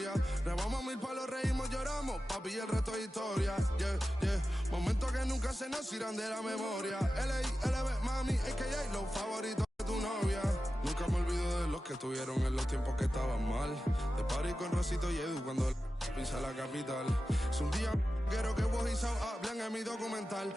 gloria. Rebamos mil palos, reímos, lloramos, papi, y el resto es historia. Yeah, yeah. Momentos que nunca se nos irán de la memoria. LB, mami, AKA, los favoritos de tu novia. Nunca me olvido de los que estuvieron en los tiempos que estaban mal. De party con Rosito y Edu cuando pisa la capital. Es un día, quiero que vos y Sao hablen en mi documental.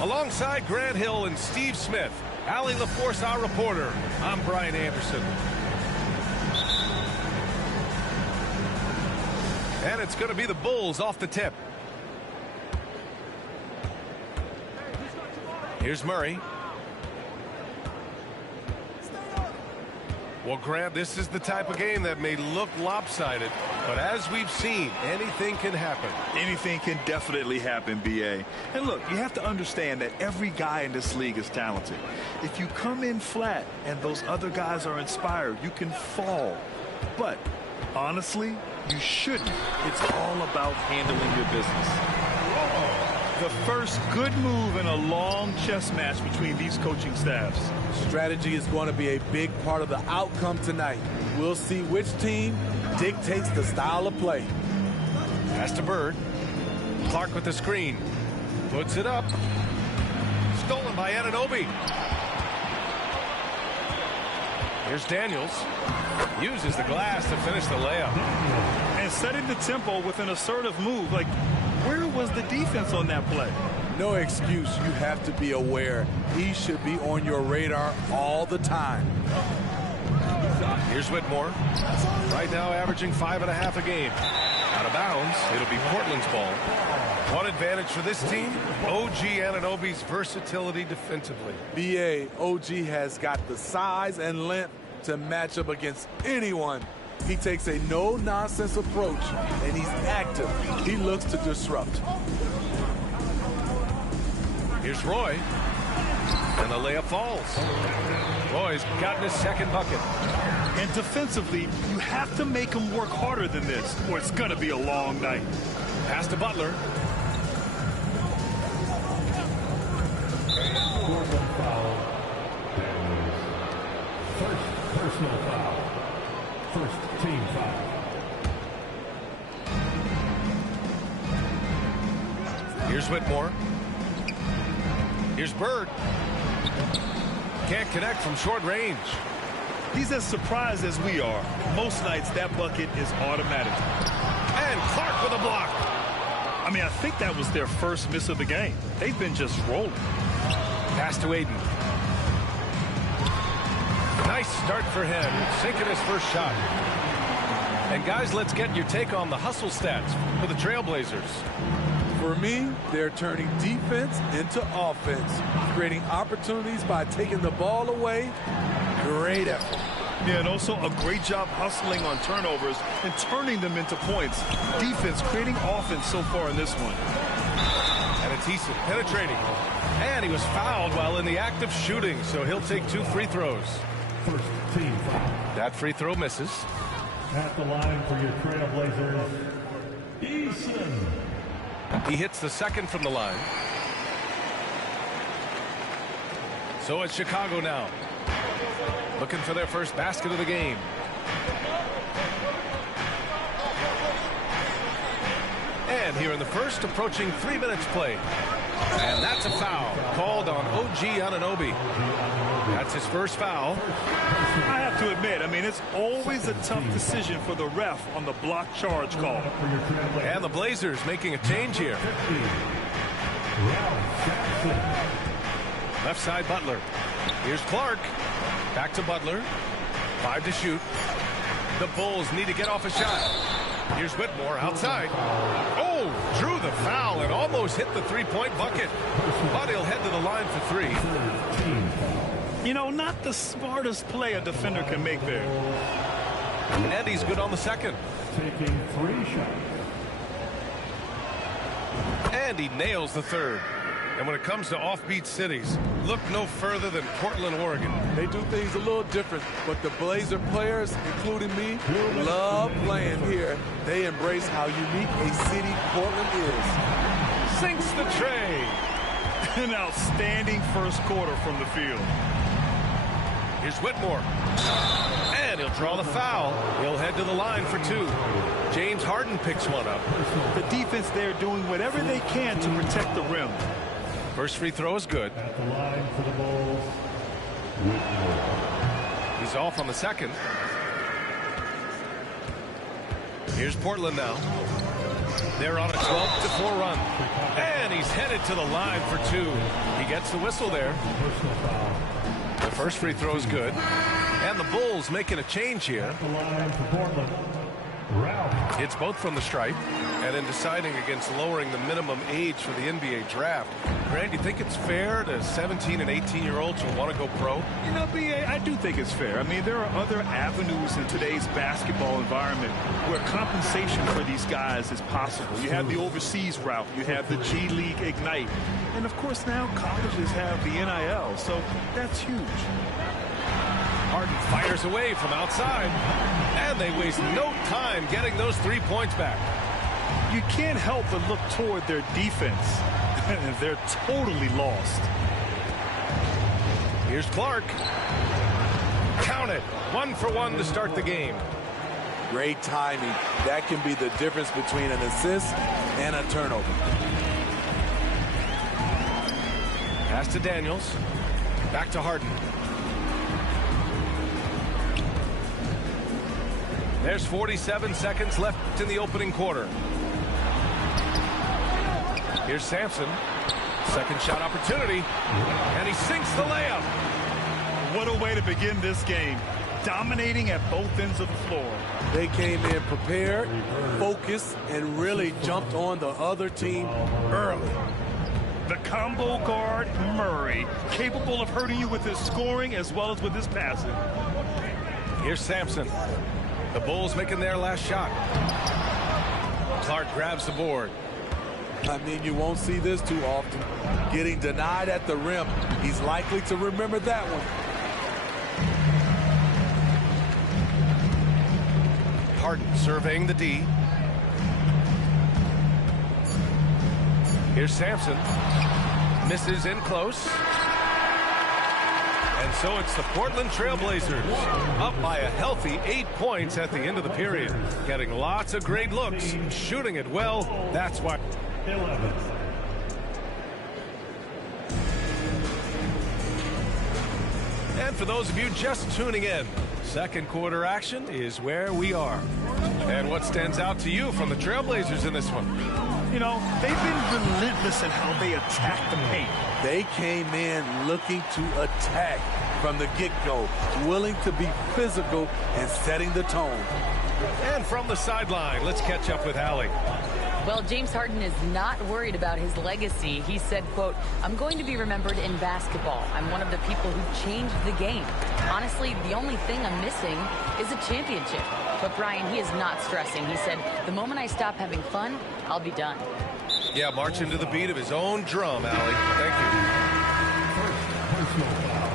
Alongside Grant Hill and Steve Smith, Allie LaForce, our reporter, I'm Brian Anderson. And it's going to be the Bulls off the tip. Here's Murray. Well, Grant, this is the type of game that may look lopsided, but as we've seen, anything can happen. Anything can definitely happen, B.A. And look, you have to understand that every guy in this league is talented. If you come in flat and those other guys are inspired, you can fall. But honestly, you shouldn't. It's all about handling your business. The first good move in a long chess match between these coaching staffs. Strategy is going to be a big part of the outcome tonight. We'll see which team dictates the style of play. Pass to Bird. Clark with the screen. Puts it up. Stolen by Anunoby. Here's Daniels. Uses the glass to finish the layup. And setting the tempo with an assertive move. Like, where was the defense on that play? No excuse. You have to be aware. He should be on your radar all the time. Here's Whitmore. Right now averaging 5.5 a game. Out of bounds. It'll be Portland's ball. One advantage for this team, OG Anunoby's versatility defensively. B.A. OG has got the size and length to match up against anyone. He takes a no-nonsense approach, and he's active. He looks to disrupt. Here's Roy. And the layup falls. Roy's gotten his second bucket. And defensively, you have to make him work harder than this, or it's going to be a long night. Pass to Butler. Foul. First personal foul. First team foul. Here's Whitmore. Here's Bird. Can't connect from short range. He's as surprised as we are. Most nights, that bucket is automatic. And Clark with a block. I mean, I think that was their first miss of the game. They've been just rolling. Pass to Aiden. Nice start for him, sinking his first shot. And guys, let's get your take on the hustle stats for the Trailblazers. For me, they're turning defense into offense, creating opportunities by taking the ball away. Great effort. Yeah, and also a great job hustling on turnovers and turning them into points. Defense creating offense so far in this one. And it's Eason penetrating. And he was fouled while in the act of shooting, so he'll take 2 free throws. First team foul. That free throw misses. At the line for your Trailblazers, Eason. He hits the second from the line. So it's Chicago now, looking for their first basket of the game. And here in the first, approaching 3 minutes played. And that's a foul called on OG Anunoby. That's his first foul. I have to admit, I mean, it's always a tough decision for the ref on the block charge call. And the Blazers making a change here. Left side, Butler. Here's Clark. Back to Butler. 5 to shoot. The Bulls need to get off a shot. Here's Whitmore outside. Oh, drew the foul and almost hit the three-point bucket. But he'll head to the line for 3. You know, not the smartest play a defender can make there. And he's good on the second. Taking 3 shots. And he nails the third. And when it comes to offbeat cities, look no further than Portland, Oregon. They do things a little different, but the Blazer players, including me, love playing here. They embrace how unique a city Portland is. Sinks the tray. An outstanding first quarter from the field. Here's Whitmore. And he'll draw the foul. He'll head to the line for 2. James Harden picks one up. The defense there doing whatever they can to protect the rim. First free throw is good. At the line for the Bulls, Whitmore. He's off on the second. Here's Portland now. They're on a 12-4 run. And he's headed to the line for 2. He gets the whistle there. Personal foul. The first free throw is good. And the Bulls making a change here. At the line for Portland, Ralph. It's both from the stripe. And in deciding against lowering the minimum age for the NBA draft, Grant, do you think it's fair to 17 and 18-year-olds who want to go pro? You know, B.A., I do think it's fair. I mean, there are other avenues in today's basketball environment where compensation for these guys is possible. You have the overseas route. You have the G League Ignite. And, of course, now colleges have the NIL, so that's huge. Harden fires away from outside. And they waste no time getting those 3 points back. You can't help but look toward their defense. They're totally lost. Here's Clark. Count it. 1 for 1 to start the game. Great timing. That can be the difference between an assist and a turnover. Pass to Daniels. Back to Harden. There's 47 seconds left in the opening quarter. Here's Sampson. Second shot opportunity. And he sinks the layup. What a way to begin this game. Dominating at both ends of the floor. They came in prepared, focused, and really jumped on the other team early. The combo guard, Murray, capable of hurting you with his scoring as well as with his passing. Here's Sampson. The Bulls making their last shot. Clark grabs the board. I mean, you won't see this too often. Getting denied at the rim. He's likely to remember that one. Harden surveying the D. Here's Sampson. Misses in close. And so it's the Portland Trailblazers up by a healthy 8 points at the end of the period. Getting lots of great looks, shooting it well. That's why. 11. And for those of you just tuning in, second quarter action is where we are. And what stands out to you from the Trailblazers in this one? You know, they've been relentless in how they attack the paint. They came in looking to attack from the get-go, willing to be physical and setting the tone. And from the sideline, let's catch up with Hallie. Well, James Harden is not worried about his legacy. He said, quote, "I'm going to be remembered in basketball. I'm one of the people who changed the game. Honestly, the only thing I'm missing is a championship." But Brian, he is not stressing. He said, "The moment I stop having fun, I'll be done." Yeah, marching to the beat of his own drum, Allie. Thank you. Personal foul.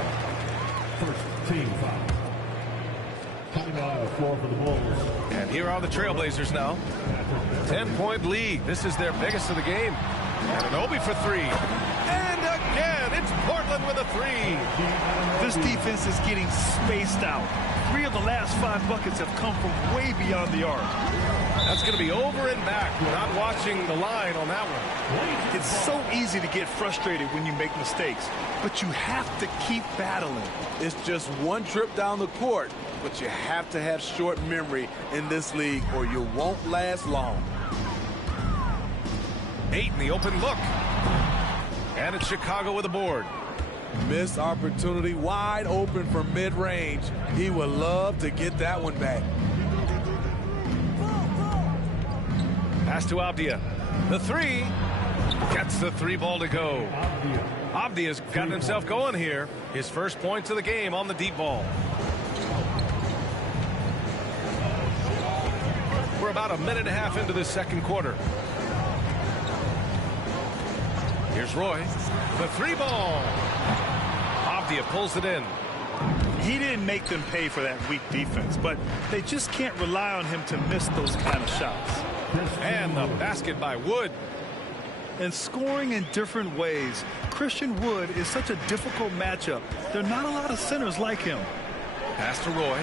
First team foul. Coming onto the floor for the Bulls. And here are the Trailblazers now. 10-point lead. This is their biggest of the game. And an Obi for three. And again, it's Portland with a three. This defense is getting spaced out. 3 of the last 5 buckets have come from way beyond the arc. That's going to be over and back. Not watching the line on that one. It's so easy to get frustrated when you make mistakes, but you have to keep battling. It's just one trip down the court, but you have to have short memory in this league or you won't last long. 8 in the open look. And it's Chicago with a board. Missed opportunity, wide open from mid-range. He would love to get that one back. Pass to Avdia. The three. Gets the 3 ball to go. Avdia's gotten himself going here. His first points of the game on the deep ball. We're about a minute and a half into the second quarter. Here's Roy. The 3 ball. Avdia pulls it in. He didn't make them pay for that weak defense, but they just can't rely on him to miss those kind of shots. And the basket by Wood. And scoring in different ways. Christian Wood is such a difficult matchup. There are not a lot of centers like him. Pass to Roy.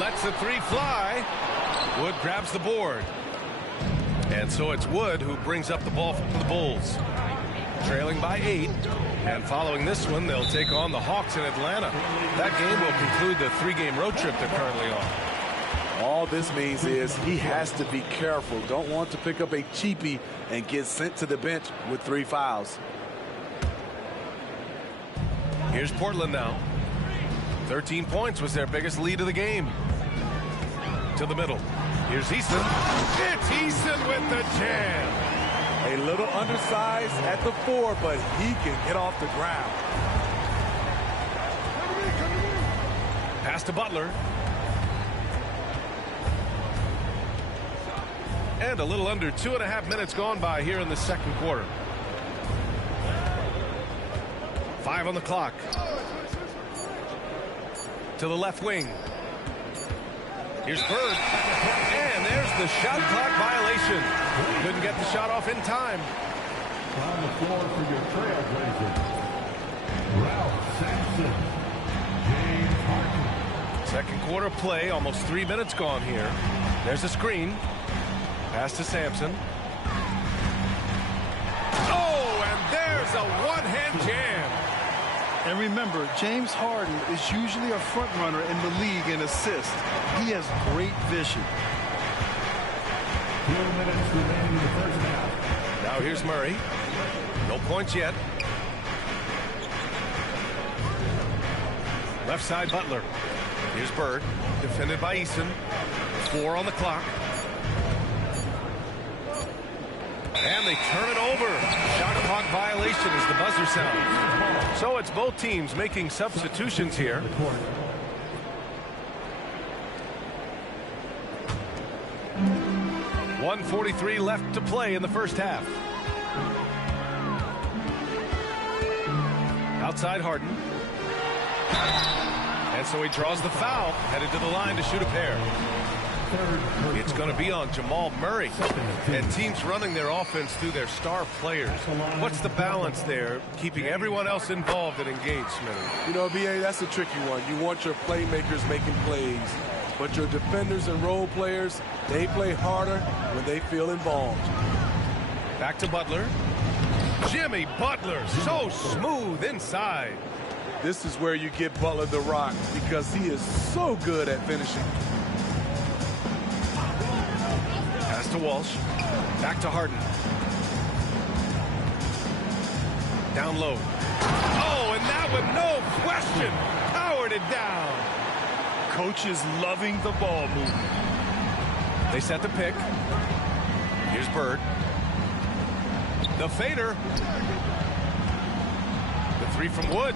Lets the 3 fly. Wood grabs the board. And so it's Wood who brings up the ball for the Bulls. Trailing by 8. And following this one, they'll take on the Hawks in Atlanta. That game will conclude the 3-game road trip they're currently on. All this means is he has to be careful. Don't want to pick up a cheapie and get sent to the bench with 3 fouls. Here's Portland now. 13 points was their biggest lead of the game. To the middle. Here's Easton. It's Easton with the jam. A little undersized at the 4, but he can get off the ground. Pass to Butler. And a little under 2.5 minutes gone by here in the second quarter. 5 on the clock. To the left wing. Here's Bird. And there's the shot clock violation. Couldn't get the shot off in time. On the floor for your Trailblazers. Ralph Sampson. James Harden. Second quarter play, almost 3 minutes gone here. There's a screen. Pass to Sampson. Oh, and there's a one-hand jam. And remember, James Harden is usually a front runner in the league in assists. He has great vision. 2 minutes remaining in the first half. Now here's Murray. No points yet. Left side Butler. Here's Bird. Defended by Easton. 4 on the clock. And they turn it over. Shot clock violation as the buzzer sounds. So it's both teams making substitutions here. 1:43 left to play in the first half. Outside Harden. And so he draws the foul, headed to the line to shoot a pair. It's going to be on Jamal Murray. And teams running their offense through their star players. What's the balance there, keeping everyone else involved and engaged, Smitty? You know, B.A., that's a tricky one. You want your playmakers making plays, but your defenders and role players, they play harder when they feel involved. Back to Butler. Jimmy Butler, so smooth inside. This is where you get Butler the rock because he is so good at finishing. Pass to Walsh. Back to Harden. Down low. Oh, and that with no question powered it down. Coach is loving the ball movement. They set the pick. Here's Bird. The fader. The three from Wood.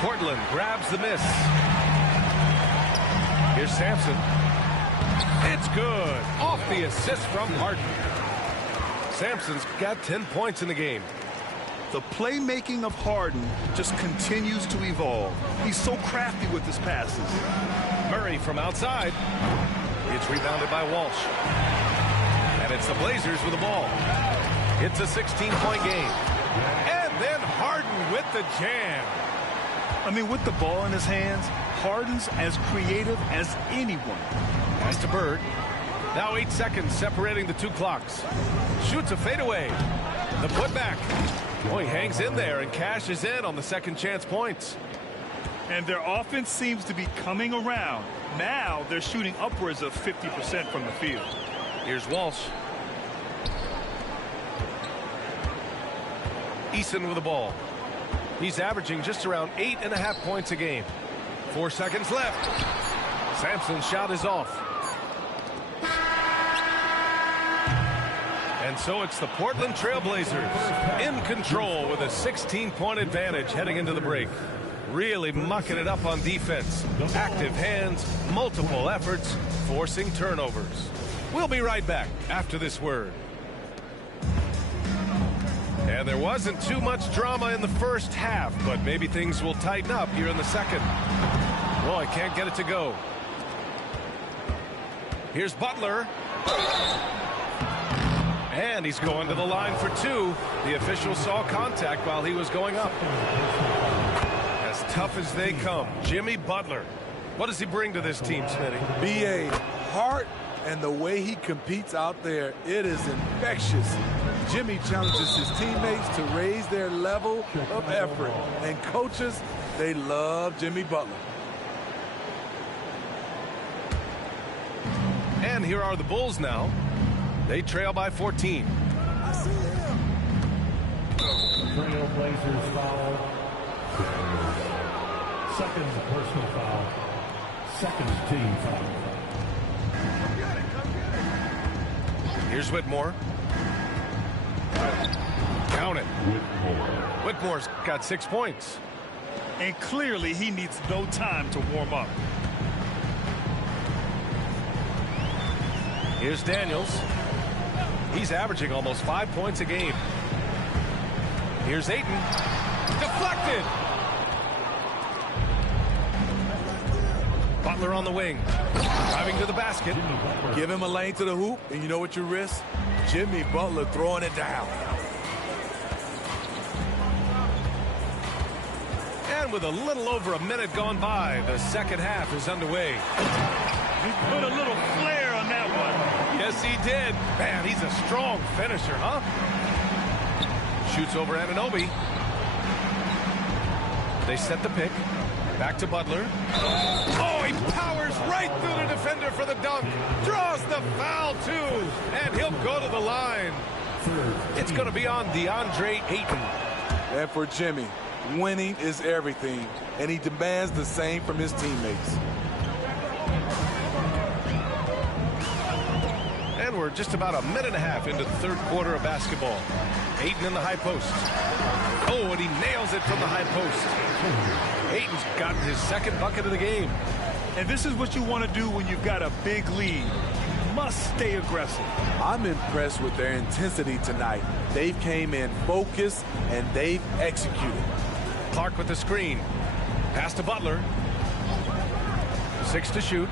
Portland grabs the miss. Here's Sampson. It's good. Off the assist from Harden. Sampson's got 10 points in the game. The playmaking of Harden just continues to evolve. He's so crafty with his passes. Murray from outside. It's rebounded by Walsh. And it's the Blazers with the ball. It's a 16-point game. And then Harden with the jam. I mean, with the ball in his hands, Harden's as creative as anyone. Pass to Bird. Now 8 seconds separating the two clocks. Shoots a fadeaway. The putback. Oh, he hangs in there and cashes in on the second chance points. And their offense seems to be coming around. Now they're shooting upwards of 50% from the field. Here's Walsh. Eason with the ball. He's averaging just around 8.5 points a game. 4 seconds left. Sampson's shot is off. And so it's the Portland Trailblazers in control with a 16-point advantage heading into the break. Really mucking it up on defense. Active hands, multiple efforts, forcing turnovers. We'll be right back after this word. And there wasn't too much drama in the first half, but maybe things will tighten up here in the second. Boy, can't get it to go. Here's Butler. And he's going to the line for two. The official saw contact while he was going up. As tough as they come, Jimmy Butler. What does he bring to this team, Smitty? B.A. heart and the way he competes out there, it is infectious. Jimmy challenges his teammates to raise their level of effort. And coaches, they love Jimmy Butler. And here are the Bulls now. They trail by 14. Trailblazers foul. Second personal foul. Second team foul. Here's Whitmore. Count it. Whitmore's got 6 points. And clearly he needs no time to warm up. Here's Daniels. He's averaging almost 5 points a game. Here's Ayton. Deflected. Butler on the wing. Driving to the basket. Give him a lane to the hoop, and you know what you risk? Jimmy Butler throwing it down. And with a little over a minute gone by, the second half is underway. He put a little flair on that one. Yes, he did. Man, he's a strong finisher, huh? Shoots over Anunoby. They set the pick. Back to Butler. Oh, he powers right through the defender for the dunk. Draws the foul, too. And he'll go to the line. It's going to be on DeAndre Ayton. And for Jimmy, winning is everything, and he demands the same from his teammates. And we're just about a minute and a half into the third quarter of basketball. Ayton in the high post. Oh, and he nails it from the high post. Ayton's gotten his second bucket of the game. And this is what you want to do when you've got a big lead. You must stay aggressive. I'm impressed with their intensity tonight. They came in focused, and they've executed. Clark with the screen. Pass to Butler. 6 to shoot.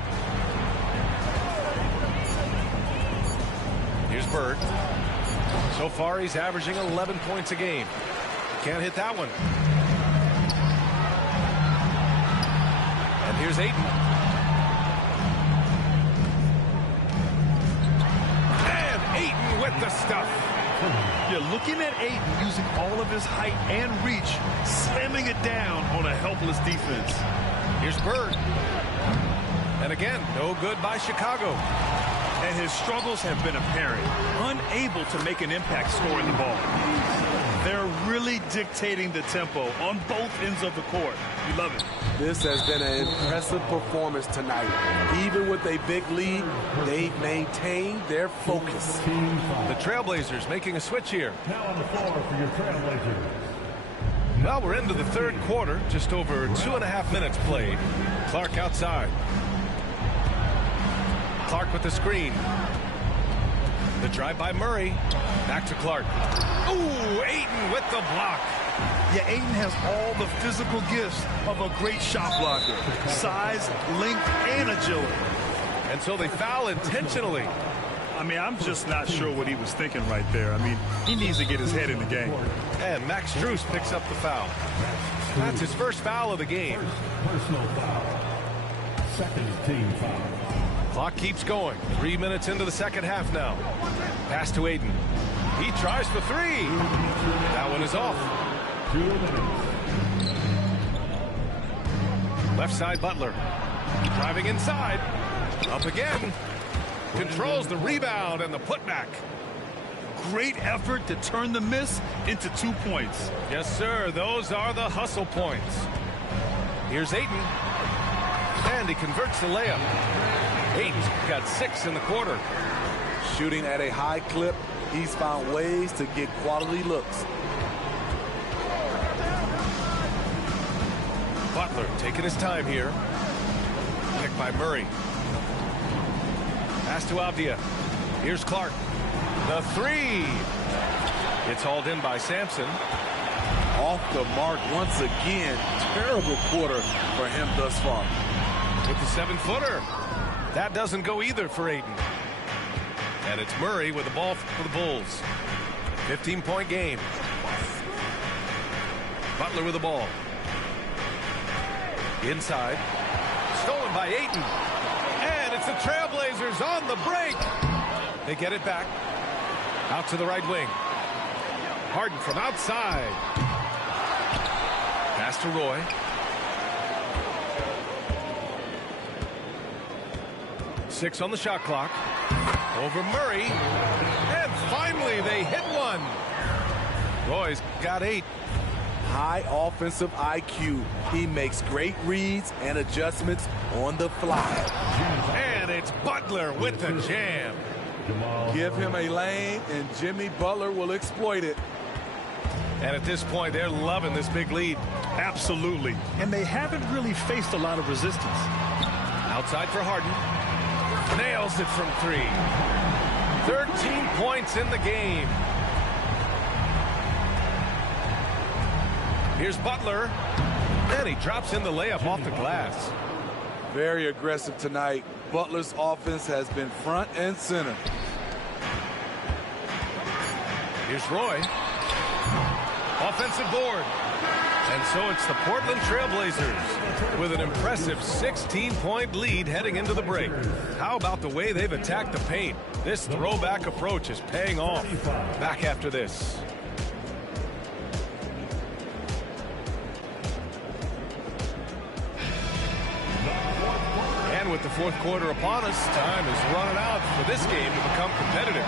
Here's Bird. So far, he's averaging 11 points a game. Can't hit that one. And here's Ayton. And Ayton with the stuff. You're looking at Ayton using all of his height and reach, slamming it down on a helpless defense. Here's Bird. And again, no good by Chicago. And his struggles have been apparent, unable to make an impact scoring the ball. They're really dictating the tempo on both ends of the court. You love it. This has been an impressive performance tonight. Even with a big lead, they've maintained their focus. The Trailblazers making a switch here. Now on the floor for your Trailblazers. Well, we're into the third quarter. Just over 2.5 minutes played. Clark outside. Clark with the screen. The drive by Murray. Back to Clark. Ooh, Ayton with the block. Yeah, Ayton has all the physical gifts of a great shot blocker. Size, length, and agility. And so they foul intentionally. I mean, I'm just not sure what he was thinking right there. I mean, he needs to get his head in the game. And Max Strus picks up the foul. That's his first foul of the game. Personal foul. Second team foul. Clock keeps going. 3 minutes into the second half now. Pass to Ayton. He tries for three. That one is off. 2 minutes. Left side Butler. Driving inside. Up again. Controls the rebound and the putback. Great effort to turn the miss into 2 points. Yes, sir. Those are the hustle points. Here's Ayton. And he converts the layup. Ayton's got 6 in the quarter. Shooting at a high clip, he's found ways to get quality looks. Butler taking his time here. Picked by Murray. Pass to Avdia. Here's Clark. The three. It's hauled in by Sampson. Off the mark once again. Terrible quarter for him thus far. With the 7-footer. That doesn't go either for Ayton. And it's Murray with the ball for the Bulls. 15-point game. Butler with the ball. Inside. Stolen by Ayton. And it's the Trailblazers on the break. They get it back. Out to the right wing. Harden from outside. Pass to Roy. Six on the shot clock. Over Murray. And finally they hit one. Roy's got 8. High offensive IQ. He makes great reads and adjustments on the fly. And it's Butler with the jam. Give him a lane and Jimmy Butler will exploit it. And at this point, they're loving this big lead. Absolutely. And they haven't really faced a lot of resistance. Outside for Harden. Nails it from 3. 13 points in the game. Here's Butler. And he drops in the layup off the glass. Very aggressive tonight. Butler's offense has been front and center. Here's Roy. Offensive board. And so it's the Portland Trailblazers with an impressive 16-point lead heading into the break. How about the way they've attacked the paint? This throwback approach is paying off. Back after this. And with the fourth quarter upon us, time is running out for this game to become competitive.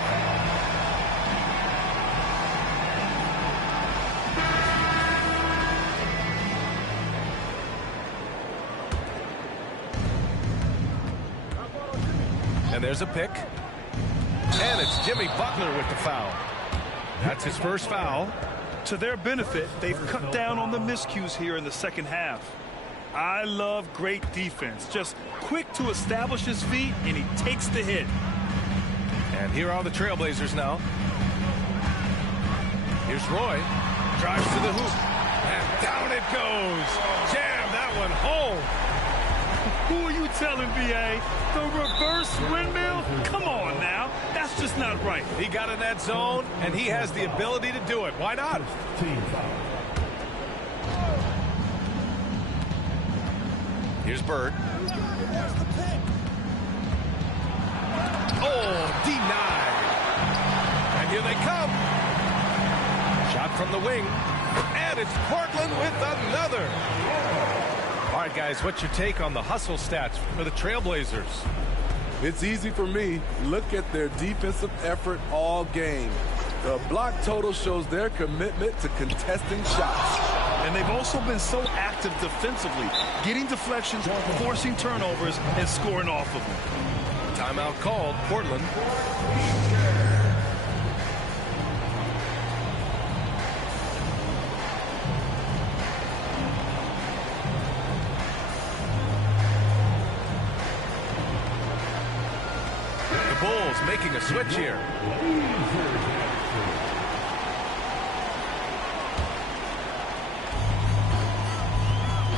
And there's a pick. And it's Jimmy Butler with the foul. That's his first foul. To their benefit, they've cut down on the miscues here in the second half. I love great defense. Just quick to establish his feet, and he takes the hit. And here are the Trailblazers now. Here's Roy. Drives to the hoop. And down it goes. Jam that one home. Who are you telling, B.A.? The reverse windmill? Come on now. That's just not right. He got in that zone, and he has the ability to do it. Why not? Team foul. Here's Bird. Oh, denied. And here they come. Shot from the wing. And it's Portland with another. All right, guys, what's your take on the hustle stats for the Trailblazers? It's easy for me. Look at their defensive effort all game. The block total shows their commitment to contesting shots. And they've also been so active defensively, getting deflections, forcing turnovers, and scoring off of them. Timeout called, Portland. The Bulls making a switch here.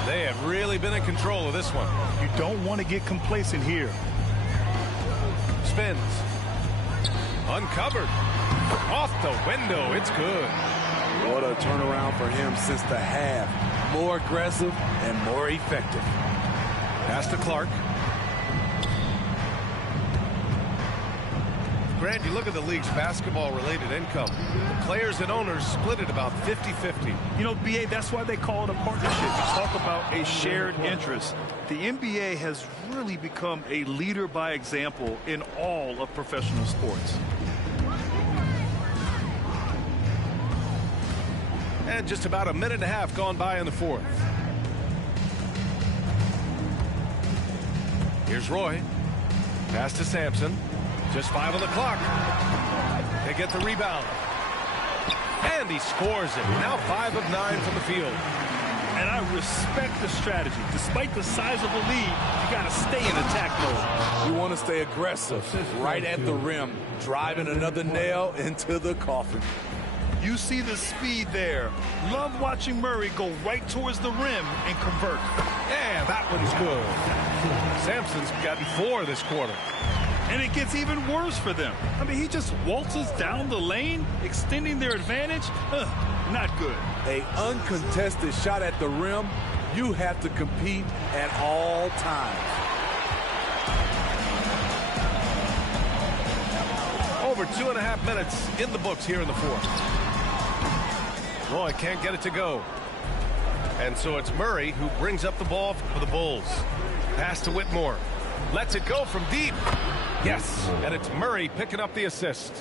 They have really been in control of this one. You don't want to get complacent here. Spins. Uncovered. Off the window. It's good. What a turnaround for him since the half. More aggressive and more effective. Pass to Clark. Grant, you look at the league's basketball-related income. The players and owners split it about 50-50. You know, BA, that's why they call it a partnership. You talk about a shared interest. The NBA has really become a leader by example in all of professional sports. And just about a minute and a half gone by in the fourth. Here's Roy. Pass to Sampson. Just 5 on the clock. They get the rebound. And he scores it. Now 5 of 9 from the field. And I respect the strategy. Despite the size of the lead, you got to stay in attack mode. You want to stay aggressive, right at the rim, driving another nail into the coffin. You see the speed there. Love watching Murray go right towards the rim and convert. And that one's good. Sampson's gotten 4 this quarter. And it gets even worse for them. I mean, he just waltzes down the lane, extending their advantage. Not good. An uncontested shot at the rim, you have to compete at all times. Over 2.5 minutes in the books here in the fourth. Roy can't get it to go. And so it's Murray who brings up the ball for the Bulls. Pass to Whitmore. Lets it go from deep. Yes, and it's Murray picking up the assist.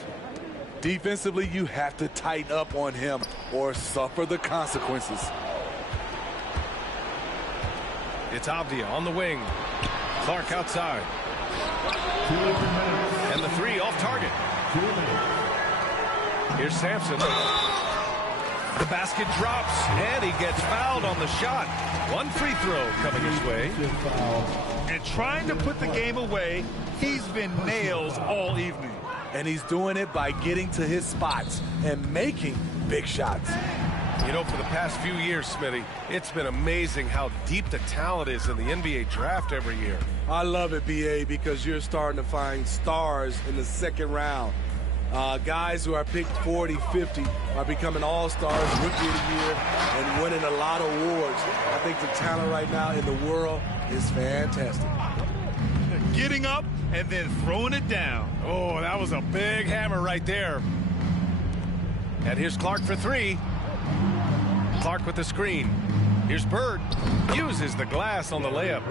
Defensively, you have to tighten up on him or suffer the consequences. It's Avdia on the wing. Clark outside. And the 3 off target. Here's Sampson. The basket drops, and he gets fouled on the shot. 1 free throw coming his way. And trying to put the game away, he's been nails all evening. And he's doing it by getting to his spots and making big shots. You know, for the past few years, Smitty, it's been amazing how deep the talent is in the NBA draft every year. I love it, BA, because you're starting to find stars in the second round. Guys who are picked 40, 50 are becoming all-stars, rookie of the year, and winning a lot of awards. I think the talent right now in the world is fantastic. Getting up and then throwing it down. Oh, that was a big hammer right there. And here's Clark for 3. Clark with the screen. Here's Bird. Uses the glass on the layup.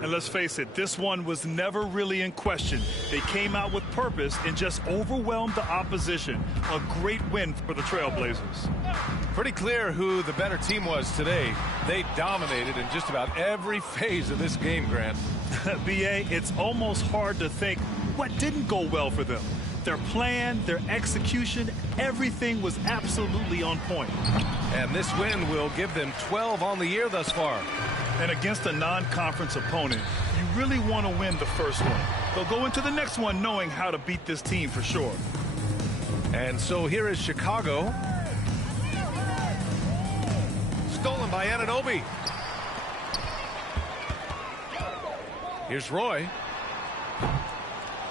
And let's face it, this one was never really in question. They came out with purpose and just overwhelmed the opposition. A great win for the Trailblazers. Pretty clear who the better team was today. They dominated in just about every phase of this game, Grant. BA, it's almost hard to think what didn't go well for them. Their plan, their execution, everything was absolutely on point. And this win will give them 12 on the year thus far. And against a non-conference opponent, you really want to win the first one. They'll go into the next one knowing how to beat this team for sure. And so here is Chicago. Stolen by Anunoby. Here's Roy.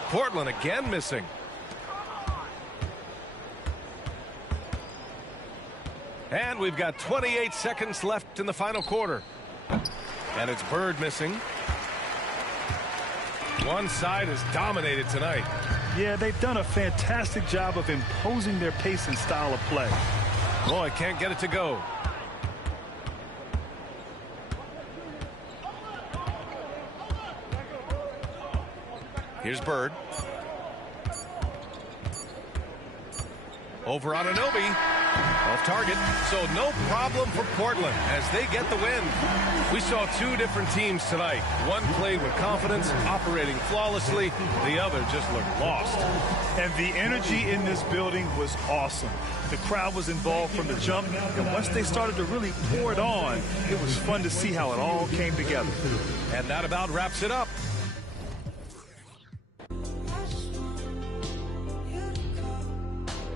Portland again missing. And we've got 28 seconds left in the final quarter. And it's Bird missing. One side has dominated tonight. Yeah, they've done a fantastic job of imposing their pace and style of play. Roy can't get it to go. Here's Bird. Over on Anunoby. Off target. So no problem for Portland as they get the win. We saw two different teams tonight. One played with confidence, operating flawlessly. The other just looked lost. And the energy in this building was awesome. The crowd was involved from the jump, and once they started to really pour it on, it was fun to see how it all came together. And that about wraps it up.